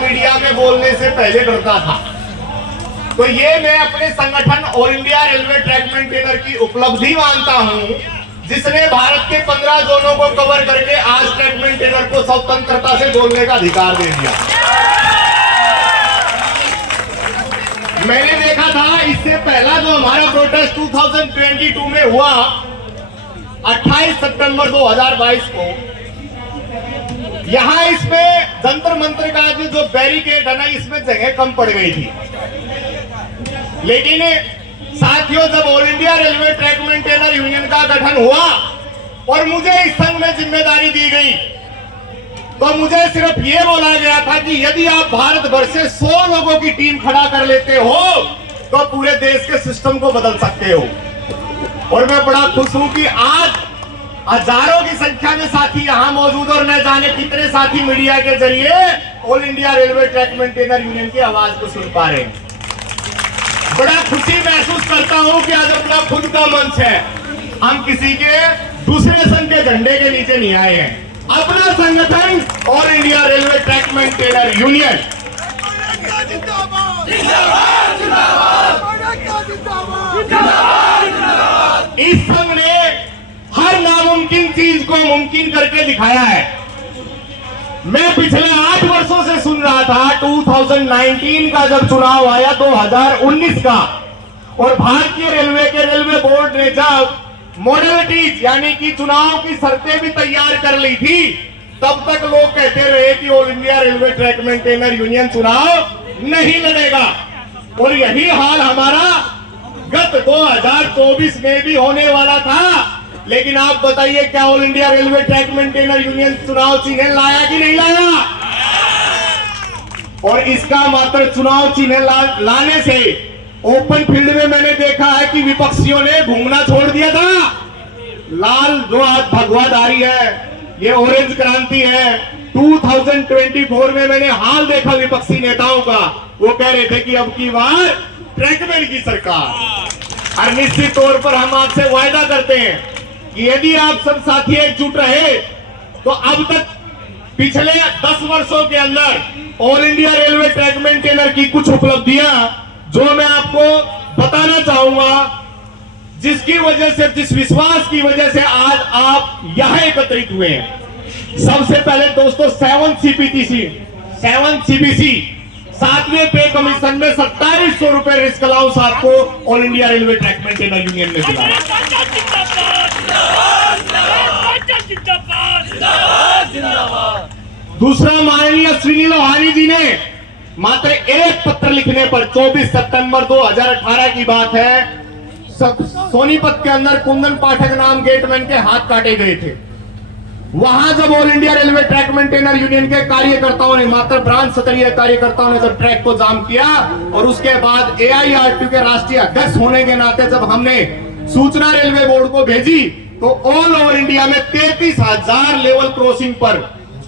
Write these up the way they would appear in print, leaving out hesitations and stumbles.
Media में बोलने से पहले डरता था। तो ये मैं अपने संगठन all India railway track maintainer की उपलब्धि मानता हूं, जिसने भारत के 15 जोनों को कवर करके आज ट्रैक मेंटेनर को स्वतंत्रता से बोलने का अधिकार दे दिया। मैंने देखा था इससे पहला जो हमारा प्रोटेस्ट 2022 में हुआ 28 सितंबर 2022 को, यहां इसमें जंतर मंत्र का जो बैरिकेड है ना, इसमें जगह कम पड़ गई थी। लेकिन साथियों, जब all India railway track maintainer union का गठन हुआ और मुझे इस संघ में जिम्मेदारी दी गई, तो मुझे सिर्फ ये बोला गया था कि यदि आप भारत भर से 100 लोगों की टीम खड़ा कर लेते हो तो पूरे देश के सिस्टम को बदल सकते हो। और मैं बड़ा खुश हूं कि आज हजारों की संख्या में साथी यहां मौजूद और न जाने कितने साथी मीडिया के जरिए all India railway track maintainer union की आवाज को सुन पा रहे हैं। बड़ा खुशी महसूस करता हूं कि आज अपना खुद का मंच है, हम किसी के दूसरे संघ के झंडे के नीचे नहीं आए हैं। अपना संगठन all India railway track maintainer union, इस संघ ने हर नामुमकिन चीज को मुमकिन करके दिखाया है। मैं पिछले 8 वर्षों से सुन रहा था 2019 का जब चुनाव आया 2019 का, और भारतीय रेलवे के रेलवे बोर्ड ने जब मॉडलिटीज यानी कि चुनाव की शर्तें भी तैयार कर ली थी, तब तक लोग कहते रहे कि all India railway track maintainer union चुनाव नहीं लड़ेगा। और यही हाल हमारा गत 2024 में भी होने वाला था। लेकिन आप बताइए, क्या all India railway track maintainer union चुनाव चिन्ह लाया कि नहीं लाया? और इसका मात्र चुनाव चिन्ह लाने से ओपन फील्ड में मैंने देखा है कि विपक्षियों ने घूमना छोड़ दिया था। लाल जो आज भगवाधारी है, ये ऑरेंज क्रांति है। 2024 में मैंने हाल देखा विपक्षी नेताओं का, वो कह रहे थे कि अब की बार ट्रैकमैन की सरकार। और निश्चित तौर पर हम आपसे वायदा करते हैं कि यदि आप सब साथी एकजुट रहे तो अब तक पिछले 10 वर्षों के अंदर all India railway track maintainer की कुछ उपलब्धियां जो मैं आपको बताना चाहूंगा, जिसकी वजह से, जिस विश्वास की वजह से आज आप यहां एकत्रित हुए हैं। सबसे पहले दोस्तों, 7 CBC 7वें पे कमीशन में 2700 रुपए रिस्क अलाउंस आपको all India railway track maintainer union ने दिया। दूसरा, माननीय श्री लोहानी जी ने मात्र एक पत्र लिखने पर 24 सितंबर 2018 की बात है, सोनीपत के अंदर कुंदन पाठक नाम गेटमैन के हाथ काटे गए थे। वहां जब all India railway track maintainer union के कार्यकर्ताओं ने, मात्र ब्रांच स्तरीय कार्यकर्ताओं ने जब ट्रैक को जाम किया, और उसके बाद AIRTU के राष्ट्रीय अध्यक्ष होने के नाते जब हमने सूचना रेलवे बोर्ड को भेजी, तो ऑल ओवर इंडिया में 33,000 लेवल क्रॉसिंग पर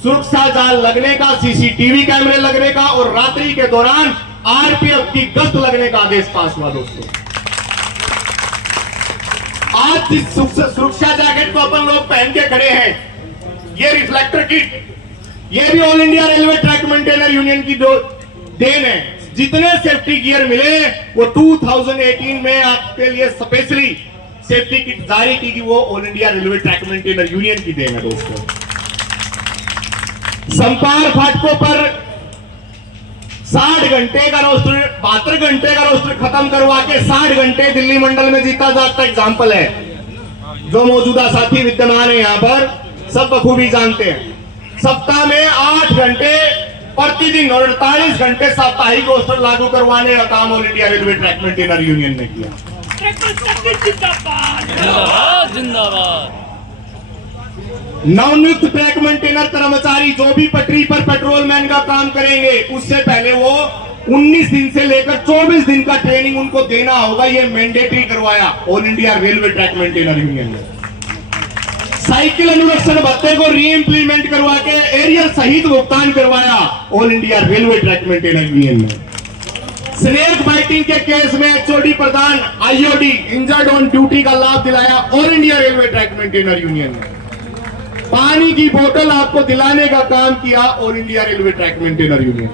सुरक्षा जाल लगने का, CCTV कैमरे लगने का और रात्रि के दौरान RPF की गश्त लगने का आदेश पास हुआ। दोस्तों, आज जिस सुरक्षा जैकेट को अपन लोग पहन के खड़े हैं, ये रिफ्लेक्टर किट, ये भी all India railway track maintainer union की जो देन है। जितने सेफ्टी गियर मिले वो 2018 में आपके लिए स्पेशली सेफ्टी किट जारी की, वो all India railway track maintainer union की देन है। दोस्तों, संपार फाटकों पर 60 घंटे का रोस्टर, 72 घंटे का रोस्टर खत्म करवा के 60 घंटे दिल्ली मंडल में जीता जाता एग्जाम्पल है, जो मौजूदा साथी विद्यमान है यहाँ पर सब बखूबी जानते हैं। सप्ताह में 8 घंटे प्रतिदिन और 48 घंटे साप्ताहिक रोस्टर लागू करवाने का काम all India railway track maintainer union ने किया। नवनियुक्त ट्रैक मेंटेनर कर्मचारी जो भी पटरी पर पेट्रोलमैन का काम करेंगे, उससे पहले वो 19 दिन से लेकर 24 दिन का ट्रेनिंग उनको देना होगा। ये मैंडेटरी करवाया all India railway track maintainer union ने। साइकिल अनुरक्षण भत्ते को री इंप्लीमेंट करवा के एरियल सहित भुगतान करवाया all India railway track maintainer union ने। स्नेक बाइटिंग के केस में HOD प्रदान IOD इंजर्ड ऑन ड्यूटी का लाभ दिलाया all India railway track maintainer union ने। पानी की बोतल आपको दिलाने का काम किया all India railway track maintainer union.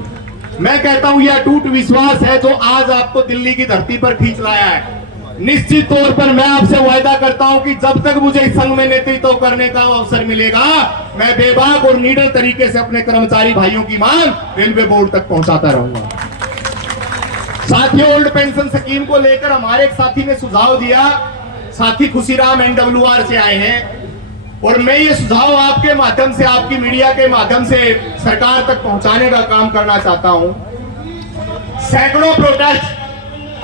मैं कहता हूं यह अटूट विश्वास है जो आज आपको दिल्ली की धरती पर खींच लाया है। निश्चित तौर पर मैं आपसे वायदा करता हूं कि जब तक मुझे इस संघ में नेतृत्व करने का अवसर मिलेगा, मैं बेबाक और निडर तरीके से अपने कर्मचारी भाइयों की मांग रेलवे बोर्ड तक पहुंचाता रहूंगा। साथियों, ओल्ड पेंशन स्कीम को लेकर हमारे एक साथी ने सुझाव दिया। साथी खुशीराम NWR से आए हैं और मैं ये सुझाव आपके माध्यम से, आपकी मीडिया के माध्यम से सरकार तक पहुंचाने का काम करना चाहता हूं। सैकड़ों प्रोटेस्ट,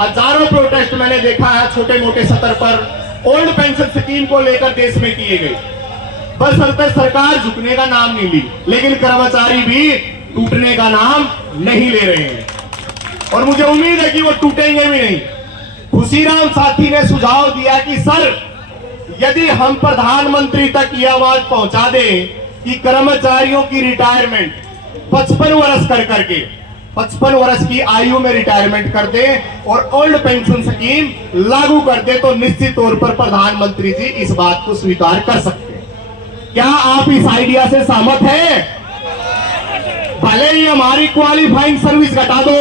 हजारों प्रोटेस्ट मैंने देखा है छोटे मोटे स्तर पर ओल्ड पेंशन स्कीम को लेकर देश में किए गए। बस सरकार झुकने का नाम नहीं ली, लेकिन कर्मचारी भी टूटने का नाम नहीं ले रहे हैं और मुझे उम्मीद है कि वो टूटेंगे भी नहीं। खुशीराम साथी ने सुझाव दिया कि सर, यदि हम प्रधानमंत्री तक यह आवाज पहुंचा दें कि कर्मचारियों की रिटायरमेंट 55 वर्ष कर करके 55 वर्ष की आयु में रिटायरमेंट कर दे और ओल्ड पेंशन स्कीम लागू कर दे, तो निश्चित तौर पर प्रधानमंत्री जी इस बात को स्वीकार कर सकते हैं। क्या आप इस आइडिया से सहमत हैं? भले ही हमारी क्वालिफाइंग सर्विस घटा दो,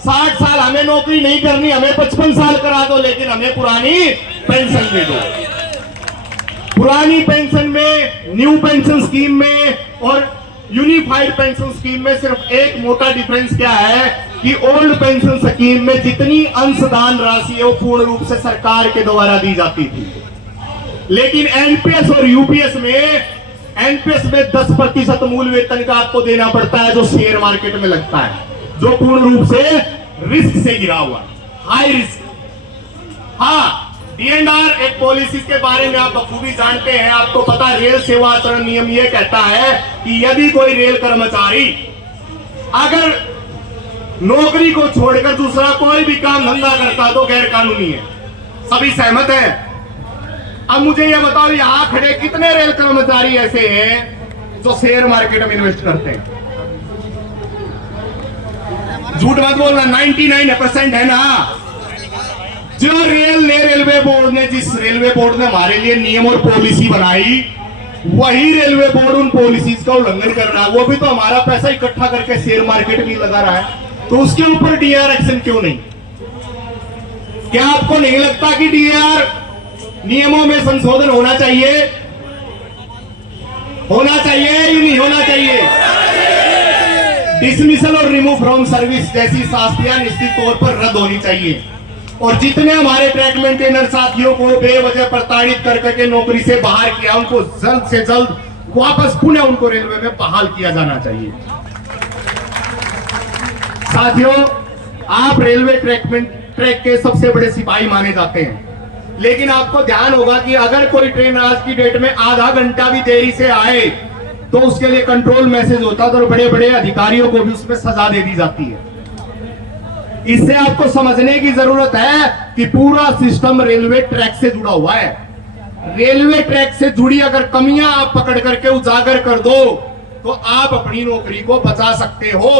60 साल हमें नौकरी नहीं करनी, हमें 55 साल करा दो, लेकिन हमें पुरानी पेंशन दे दो। पुरानी पेंशन में, न्यू पेंशन स्कीम में और यूनिफाइड पेंशन स्कीम में सिर्फ एक मोटा डिफरेंस क्या है कि ओल्ड पेंशन स्कीम में जितनी अंशदान राशि है वो पूर्ण रूप से सरकार के द्वारा दी जाती थी, लेकिन एनपीएस और यूपीएस में, एनपीएस में 10% मूल वेतन का आपको देना पड़ता है जो शेयर मार्केट में लगता है, जो पूर्ण रूप से रिस्क से गिरा हुआ, हाई रिस्क। हाँ, D&R एक पॉलिसी के बारे में आप बखूबी जानते हैं। आपको पता है रेल सेवा आचरण नियम ये कहता है कि यदि कोई रेल कर्मचारी अगर नौकरी को छोड़कर दूसरा कोई भी काम धंधा करता तो गैर कानूनी है। सभी सहमत हैं? अब मुझे यह बताओ, यहां खड़े कितने रेल कर्मचारी ऐसे हैं जो शेयर मार्केट में इन्वेस्ट करते हैं? झूठ मत बोलना, 99% है ना। जो रेलवे बोर्ड ने, जिस रेलवे बोर्ड ने हमारे लिए नियम और पॉलिसी बनाई, वही रेलवे बोर्ड उन पॉलिसीज का उल्लंघन कर रहा है। वो भी तो हमारा पैसा इकट्ठा करके शेयर मार्केट में लगा रहा है, तो उसके ऊपर डीआर एक्शन क्यों नहीं? क्या आपको नहीं लगता कि डीआर नियमों में संशोधन होना चाहिए? होना चाहिए या नहीं होना चाहिए? डिसमिसल और रिमूव फ्रॉम सर्विस जैसी शास्तियां निश्चित तौर पर रद्द होनी चाहिए और जितने हमारे ट्रैक मेंटेनर साथियों को बेवजह प्रताड़ित कर करके नौकरी से बाहर किया, उनको जल्द से जल्द वापस पुनः उनको रेलवे में बहाल किया जाना चाहिए। साथियों, आप रेलवे ट्रैक के सबसे बड़े सिपाही माने जाते हैं, लेकिन आपको ध्यान होगा कि अगर कोई ट्रेन आज की डेट में आधा घंटा भी देरी से आए तो उसके लिए कंट्रोल मैसेज होता है और बड़े बड़े अधिकारियों को भी उसमें सजा दे दी जाती है। इससे आपको समझने की जरूरत है कि पूरा सिस्टम रेलवे ट्रैक से जुड़ा हुआ है। रेलवे ट्रैक से जुड़ी अगर कमियां आप पकड़ करके उजागर कर दो तो आप अपनी नौकरी को बचा सकते हो।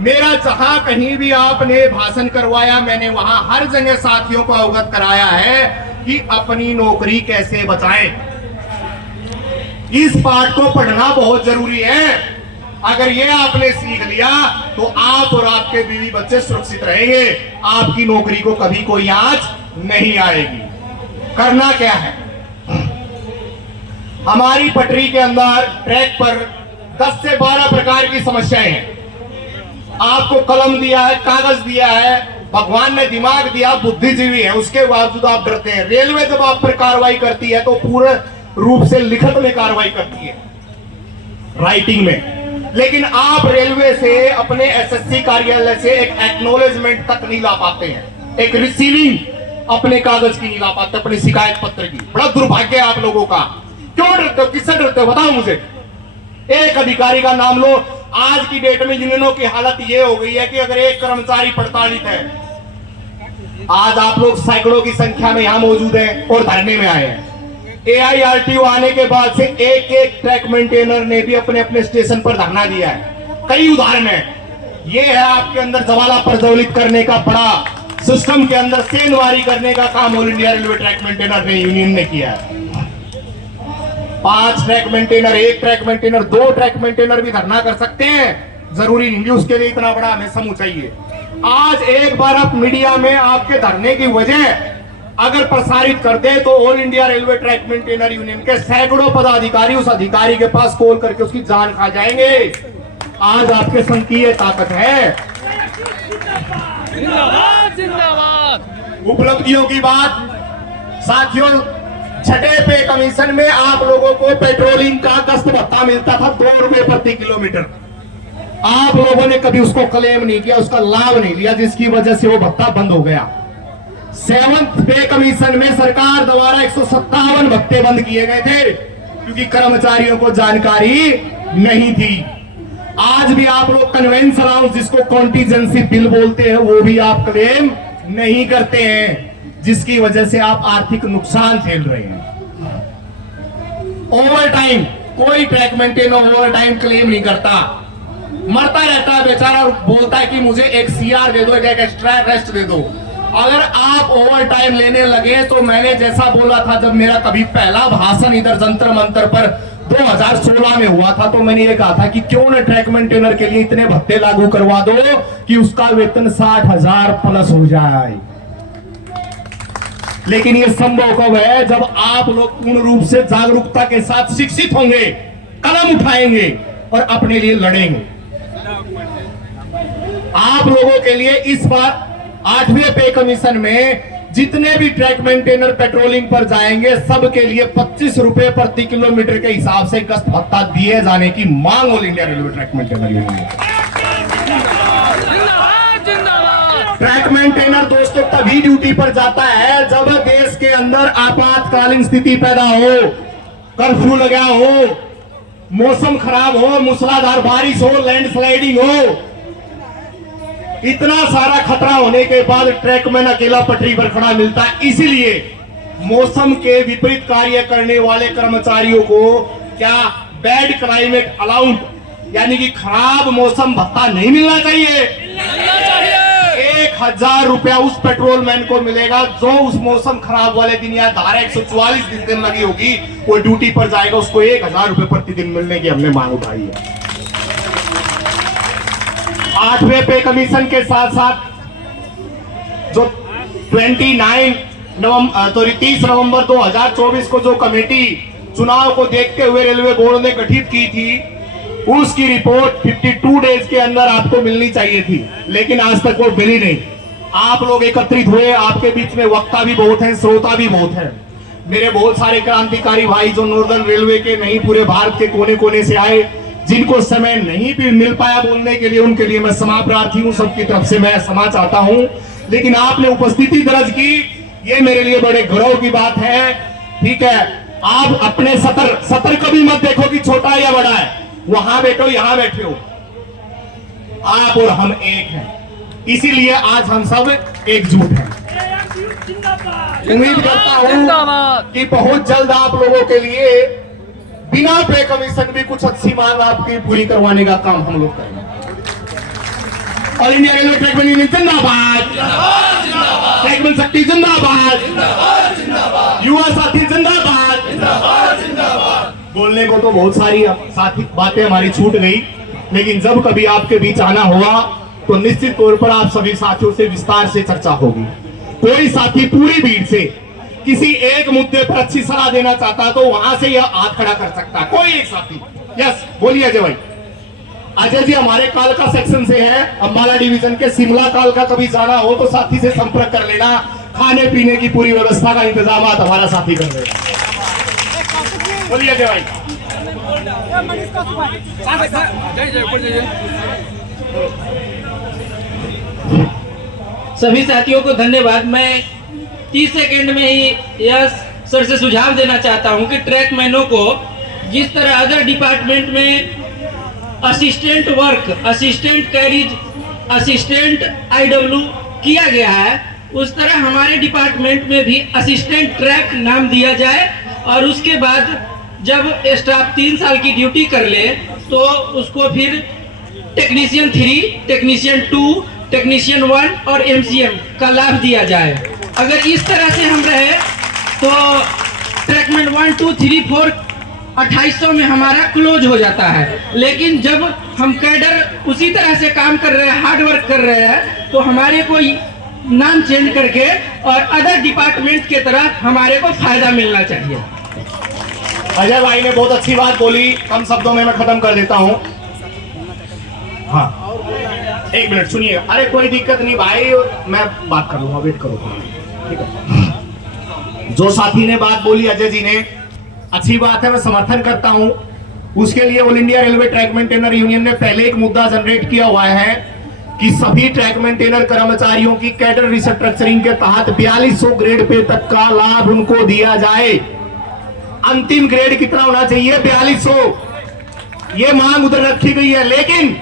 मेरा जहां कहीं भी आपने भाषण करवाया, मैंने वहां हर जगह साथियों को अवगत कराया है कि अपनी नौकरी कैसे बचाएं। इस पाठ को पढ़ना बहुत जरूरी है। अगर ये आपने सीख लिया तो आप और आपके बीवी बच्चे सुरक्षित रहेंगे, आपकी नौकरी को कभी कोई आंच नहीं आएगी। करना क्या है? हमारी पटरी के अंदर ट्रैक पर 10 से 12 प्रकार की समस्याएं हैं। आपको कलम दिया है, कागज दिया है, भगवान ने दिमाग दिया, बुद्धिजीवी है, उसके बावजूद आप डरते हैं। रेलवे जब आप पर कार्रवाई करती है तो पूरे रूप से लिखित में कार्रवाई करती है, राइटिंग में। लेकिन आप रेलवे से, अपने एसएससी कार्यालय से एक एक्नॉलेजमेंट तक नहीं ला पाते हैं, एक रिसीविंग अपने कागज की नहीं ला पाते, अपने शिकायत पत्र की। बड़ा दुर्भाग्य है आप लोगों का। क्यों डरते हो? किससे डरते हो? बताओ मुझे। एक अधिकारी का नाम लो। आज की डेट में यूनियनों की हालत यह हो गई है कि अगर एक कर्मचारी प्रताड़ित है, आज आप लोग सैकड़ों की संख्या में यहां मौजूद हैं और धरने में आए हैं। AIRTO आने के बाद से एक एक ट्रैक मेंटेनर ने भी अपने अपने स्टेशन पर धरना दिया है। कई उदाहरण है। ये है आपके अंदर जवाला प्रज्वलित करने का, बड़ा सिस्टम के अंदर सेंधमारी करने का काम all India railway track maintainer ने, यूनियन ने किया है। 5 track maintainer, 1 track maintainer, 2 track maintainer भी धरना कर सकते हैं। जरूरी नहीं, उसके लिए इतना बड़ा हमें समूह चाहिए। आज एक बार आप मीडिया में आपके धरने की वजह अगर प्रसारित कर दे तो all India railway track maintainer union के सैकड़ों पदाधिकारी उस अधिकारी के पास कॉल करके उसकी जान खा जाएंगे। आज आपके संग की ये ताकत है। उपलब्धियों की बात साथियों, छठे पे कमीशन में आप लोगों को पेट्रोलिंग का गश्त भत्ता मिलता था 2 रुपए प्रति किलोमीटर। आप लोगों ने कभी उसको क्लेम नहीं किया, उसका लाभ नहीं लिया, जिसकी वजह से वो भत्ता बंद हो गया। 7th पे कमीशन में सरकार द्वारा 157 भत्ते बंद किए गए थे क्योंकि कर्मचारियों को जानकारी नहीं थी। आज भी आप लोग कन्वेंस अलाउंस, जिसको कॉन्टीजेंसी बिल बोलते हैं, वो भी आप क्लेम नहीं करते हैं, जिसकी वजह से आप आर्थिक नुकसान झेल रहे हैं। ओवर टाइम, कोई track maintainer over time claim नहीं करता, मरता रहता है बेचारा और बोलता है कि मुझे एक CR दे दो, एक एक्स्ट्रा रेस्ट दे दो। अगर आप ओवर टाइम लेने लगे तो मैंने जैसा बोला था, जब मेरा कभी पहला भाषण इधर जंतर मंतर पर 2016 में हुआ था, तो मैंने ये कहा था कि क्यों न ट्रैक मेंटेनर के लिए इतने भत्ते लागू करवा दो कि उसका वेतन 60,000 प्लस हो जाए। लेकिन ये संभव कब है? जब आप लोग पूर्ण रूप से जागरूकता के साथ शिक्षित होंगे, कदम उठाएंगे और अपने लिए लड़ेंगे। आप लोगों के लिए इस बार 8वें पे कमीशन में जितने भी ट्रैक मेंटेनर पेट्रोलिंग पर जाएंगे, सबके लिए 25 रुपए प्रति किलोमीटर के हिसाब से गश्त भत्ता दिए जाने की मांग all India railway track maintainer union. Track maintainer दोस्तों तभी ड्यूटी पर जाता है जब देश के अंदर आपातकालीन स्थिति पैदा हो, कर्फ्यू लगा हो, मौसम खराब हो, मूसलाधार बारिश हो, लैंडस्लाइडिंग हो। इतना सारा खतरा होने के बाद ट्रैकमैन अकेला पटरी पर खड़ा मिलता है। इसीलिए मौसम के विपरीत कार्य करने वाले कर्मचारियों को क्या बैड क्लाइमेट अलाउंस यानी कि खराब मौसम भत्ता नहीं मिलना चाहिए। 1000 रुपया उस पेट्रोलमैन को मिलेगा जो उस मौसम खराब वाले दिन या धारा 144 दिन लगी होगी, वो ड्यूटी पर जाएगा, उसको 1000 रुपए प्रतिदिन मिलने की हमने मांग उठाई है। 8वें पे कमीशन के साथ साथ जो 30 नवंबर 2024 को जो कमेटी चुनाव को देखते हुए रेलवे बोर्ड ने गठित की थी, उसकी रिपोर्ट 52 डेज के अंदर आपको मिलनी चाहिए थी, लेकिन आज तक वो मिली नहीं। आप लोग एकत्रित हुए, आपके बीच में वक्ता भी बहुत हैं, श्रोता भी बहुत हैं। मेरे बहुत सारे क्रांतिकारी भाई जो नॉर्दर्न रेलवे के नहीं पूरे भारत के कोने कोने से आए, जिनको समय नहीं भी मिल पाया बोलने के लिए, उनके लिए मैं क्षमा प्रार्थी हूं, सबकी तरफ से मैं क्षमा चाहता हूं। लेकिन आपने उपस्थिति दर्ज की, ये मेरे लिए बड़े गौरव की बात है। ठीक है, आप अपने सतर कभी मत देखो कि छोटा या बड़ा है, वहां बैठो यहां बैठे हो, आप और हम एक हैं, इसीलिए आज हम सब एकजुट हैं। उम्मीद करता हूं कि बहुत जल्द आप लोगों के लिए बिना पे कमीशन भी कुछ अच्छी मांग आपकी पूरी करवाने का काम हम लोग करेंगे। All India railway track union जिंदाबाद, ट्रैकमैन शक्ति जिंदाबाद, युवा साथी जिंदाबाद। बोलने को तो बहुत सारी साथी बातें हमारी छूट गई, लेकिन जब कभी आपके बीच आना हुआ तो निश्चित तौर पर आप सभी साथियों से विस्तार से चर्चा होगी। कोई साथी पूरी भीड़ से किसी एक मुद्दे पर अच्छी सलाह देना चाहता तो वहां से यह हाथ खड़ा कर सकता, कोई एक साथी। यस, बोलिए अजय भाई। अजय जी हमारे कालका सेक्शन से हैं, अंबाला डिवीजन के। शिमला कालका कभी जाना हो तो साथी से संपर्क कर लेना, खाने पीने की पूरी व्यवस्था का इंतजाम हमारा साथी कर देगा। बोलिए अजय भाई। सभी साथियों को धन्यवाद। मैं 30 सेकंड में ही यह सर से सुझाव देना चाहता हूं कि ट्रैकमैनों को जिस तरह अदर डिपार्टमेंट में assistant work, assistant carriage, assistant IW किया गया है, उस तरह हमारे डिपार्टमेंट में भी असिस्टेंट ट्रैक नाम दिया जाए और उसके बाद जब स्टाफ 3 साल की ड्यूटी कर ले तो उसको फिर टेक्नीशियन 3, टेक्नीशियन 2, टेक्नीशियन 1 और MCM का लाभ दिया जाए। अगर इस तरह से हम रहे तो ट्रैकमैन 1, 2, 3, 4 2800 में हमारा क्लोज हो जाता है। लेकिन जब हम कैडर उसी तरह से काम कर रहे हैं, हार्ड वर्क कर रहे हैं, तो हमारे को नाम चेंज करके और अदर डिपार्टमेंट की तरह हमारे को फायदा मिलना चाहिए। अजय भाई ने बहुत अच्छी बात बोली, कम शब्दों में मैं खत्म कर देता हूँ। हाँ, एक मिनट सुनिए। अरे कोई दिक्कत नहीं भाई, मैं बात कर लूंगा, वेट करो, ठीक है। जो साथी ने बात बोली अजय जी ने, अच्छी बात है, मैं समर्थन करता हूं। उसके लिए all India railway track maintainer union ने पहले एक मुद्दा जनरेट किया हुआ है कि सभी ट्रैक मेंटेनर कर्मचारियों की कैडर रिस्ट्रक्चरिंग के तहत 4200 ग्रेड पे तक का लाभ उनको दिया जाए। अंतिम ग्रेड कितना होना चाहिए? 4200। ये मांग उधर रखी गई है। लेकिन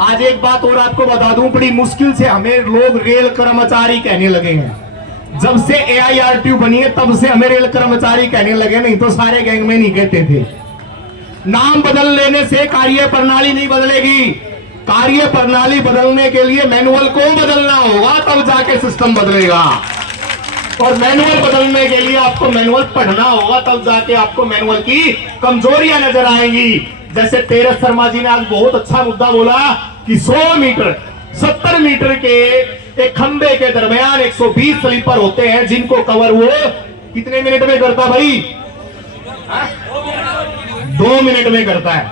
आज एक बात और आपको बता दूं, बड़ी मुश्किल से हमें लोग रेल कर्मचारी कहने लगे हैं। जब से AIRTU बनी है तब से हमें रेल कर्मचारी कहने लगे, नहीं तो सारे गैंग में नहीं कहते थे। नाम बदल लेने से कार्य प्रणाली नहीं बदलेगी। कार्य प्रणाली बदलने के लिए मैनुअल को बदलना होगा, तब जाके सिस्टम बदलेगा। और मैनुअल बदलने के लिए आपको मैनुअल पढ़ना होगा, तब जाके आपको मैनुअल की कमजोरियां नजर आएंगी। जैसे तेरस शर्मा जी ने आज बहुत अच्छा मुद्दा बोला कि 100 मीटर 70 मीटर के एक खंबे के दरमियान 120 स्लीपर होते हैं, जिनको कवर वो कितने मिनट में करता भाई? 2 मिनट में करता है।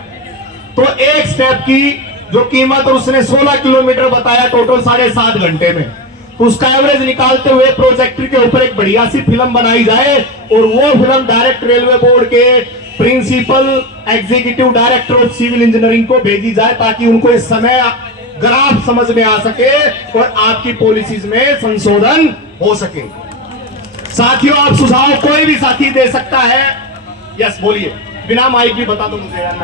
तो एक स्टेप की जो कीमत उसने 16 किलोमीटर बताया टोटल 7.5 घंटे में, तो उसका एवरेज निकालते हुए प्रोजेक्टर के ऊपर एक बढ़िया सी फिल्म बनाई जाए और वो फिल्म डायरेक्ट रेलवे बोर्ड के principal executive director of civil engineering को भेजी जाए, ताकि उनको इस समय ग्राफ समझ में आ सके और आपकी पॉलिसीज में संशोधन हो सके। साथियों, आप सुझाव कोई भी साथी दे सकता है। यस बोलिए, बिना माइक भी बता दो मुझे यार।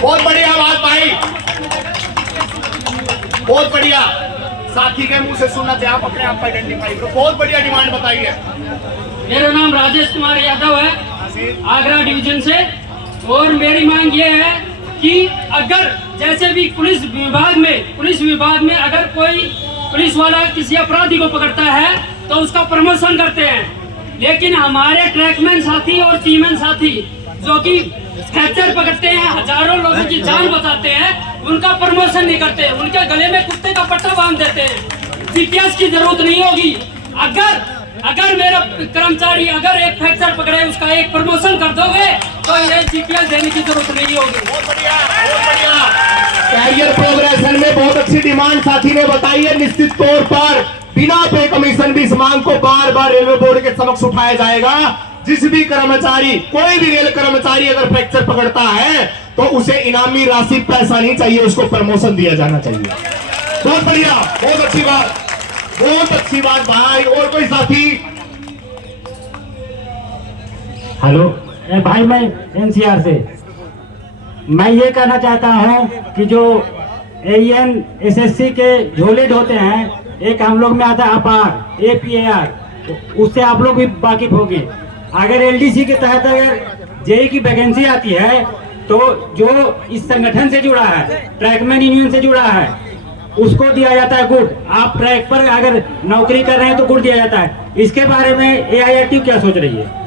बहुत बढ़िया बात भाई, बहुत बढ़िया। साथी के मुंह से सुनना चाहिए, आप अपने आप को आइडेंटिफाई करो। बहुत बढ़िया डिमांड बताई है। मेरा नाम राजेश कुमार यादव है, आगरा डिवीजन से। और मेरी मांग ये है कि अगर जैसे भी पुलिस विभाग में अगर कोई पुलिस वाला किसी अपराधी को पकड़ता है तो उसका प्रमोशन करते हैं, लेकिन हमारे ट्रैकमैन साथी और टीमैन साथी जो कि फ्रैक्चर पकड़ते हैं, हजारों लोगों की जान बचाते हैं, उनका प्रमोशन नहीं करते, उनके गले में कुत्ते का पट्टा बांध देते हैं। जीपीएस की जरूरत नहीं होगी। अगर मेरा कर्मचारी अगर एक फ्रैक्चर पकड़े, उसका एक प्रमोशन कर दोगे तो ये जीपीएस देने की जरूरत नहीं होगी। बहुत बढ़िया, बहुत बढ़िया। कैरियर प्रोग्रेशन में बहुत अच्छी डिमांड साथी ने बताई है। निश्चित तौर पर बिना पे कमीशन भी इस मांग को बार बार रेलवे बोर्ड के समक्ष उठाया जाएगा। जिस भी कर्मचारी, कोई भी रेल कर्मचारी अगर फ्रैक्चर पकड़ता है तो उसे इनामी राशि पैसा नहीं चाहिए, उसको प्रमोशन दिया जाना चाहिए। बहुत बढ़िया, बहुत अच्छी बात, बहुत अच्छी बात भाई। और कोई साथी? हेलो भाई, मैं एनसीआर से। मैं ये कहना चाहता हूँ कि जो AEN SSC के झोलेट होते हैं, एक हम लोग में आता है अपार APAR, उससे आप लोग भी वाकिफ होंगे। अगर LDC के तहत अगर JEE की वैकेंसी आती है तो जो इस संगठन से जुड़ा है, ट्रैकमैन यूनियन से जुड़ा है, उसको दिया जाता है गुड। आप ट्रैक पर अगर नौकरी कर रहे हैं तो गुड दिया जाता है। इसके बारे में AIRTU क्या सोच रही है?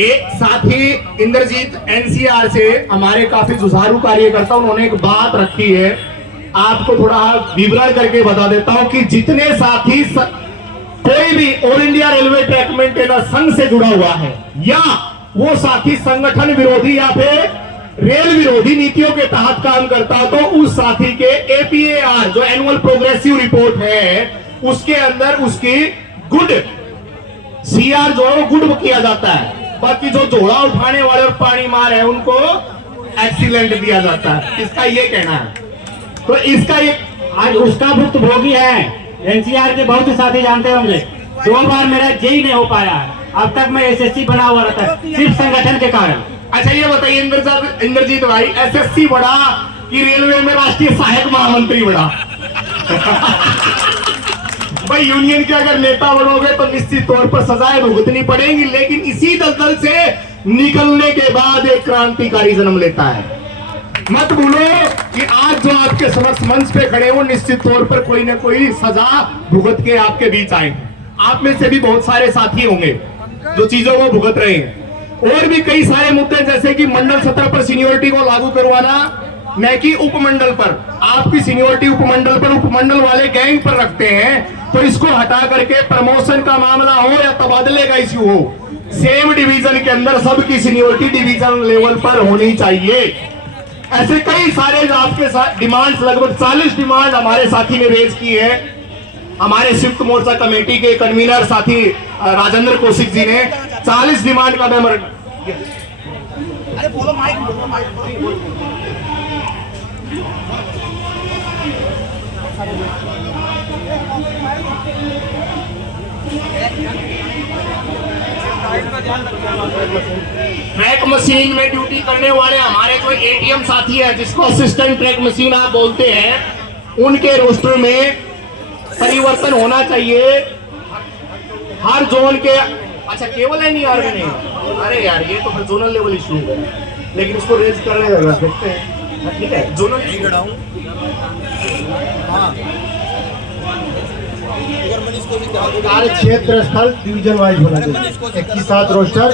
एक साथी इंद्रजीत NCR से, हमारे काफी जुझारू कार्यकर्ता, उन्होंने एक बात रखी है, आपको थोड़ा विवरण करके बता देता हूं कि जितने साथी कोई भी all India railway track maintainer संघ से जुड़ा हुआ है या वो साथी संगठन विरोधी या फिर रेल विरोधी नीतियों के तहत काम करता है, तो उस साथी के APAR जो एनुअल प्रोग्रेसिव रिपोर्ट है उसके अंदर उसकी गुड CR जो है वो गुड किया जाता है। बाकी जो झोला उठाने वाले और पानी मार है उनको एक्सीलेंट दिया जाता है। इसका ये कहना है। तो इसका ये आज उसका भुक्तभोगी है। NCR के बहुत से साथी जानते होंगे, 2 बार मेरा JEE नहीं हो पाया है। अब तक मैं SSC बना हुआ रहता है सिर्फ संगठन के कारण। अच्छा ये बताइए इंद्रजीत भाई, SSC बड़ा कि रेलवे में राष्ट्रीय सहायक महामंत्री बड़ा? भाई यूनियन के अगर नेता बनोगे तो निश्चित तौर पर सजाएं भुगतनी पड़ेंगी, लेकिन इसी दलदल से निकलने के बाद एक क्रांतिकारी जन्म लेता है। मत भूलो कि आज जो आपके समक्ष मंच पे खड़े हो, निश्चित तौर पर कोई ना कोई सजा भुगत के आपके बीच आए। आप में से भी बहुत सारे साथी होंगे जो चीजों को भुगत रहे हैं। और भी कई सारे मुद्दे, जैसे कि मंडल सतह पर सीनियोरिटी को लागू करवाना, न कि उपमंडल पर। आपकी सीनियोरिटी उपमंडल पर, उपमंडल वाले गैंग पर रखते हैं, तो इसको हटा करके प्रमोशन का मामला हो या तबादले का इश्यू हो, सेम डिवीजन के अंदर सबकी सीनियोरिटी डिवीजन लेवल पर होनी चाहिए। ऐसे कई सारे जो आपके साथ डिमांड्स, लगभग 40 डिमांड हमारे साथी ने रेज की है। हमारे संयुक्त मोर्चा कमेटी के कन्वीनर साथी राजेंद्र कौशिक जी ने 40 डिमांड का ट्रैक मशीन में ड्यूटी करने वाले हमारे कोई एटीएम साथी है, जिसको असिस्टेंट ट्रैक मशीन आप बोलते हैं, उनके रोस्टर में परिवर्तन होना चाहिए। हर जोन के, अच्छा केवल है नहीं यार नहीं, अरे यार ये तो फिर जोनल लेवल इशू है, लेकिन इसको रेज कर रहे हैं, देखते हैं। ठीक है, जोनल कार्य क्षेत्र स्थल डिवीजन वाइज होना चाहिए, 21 रोस्टर।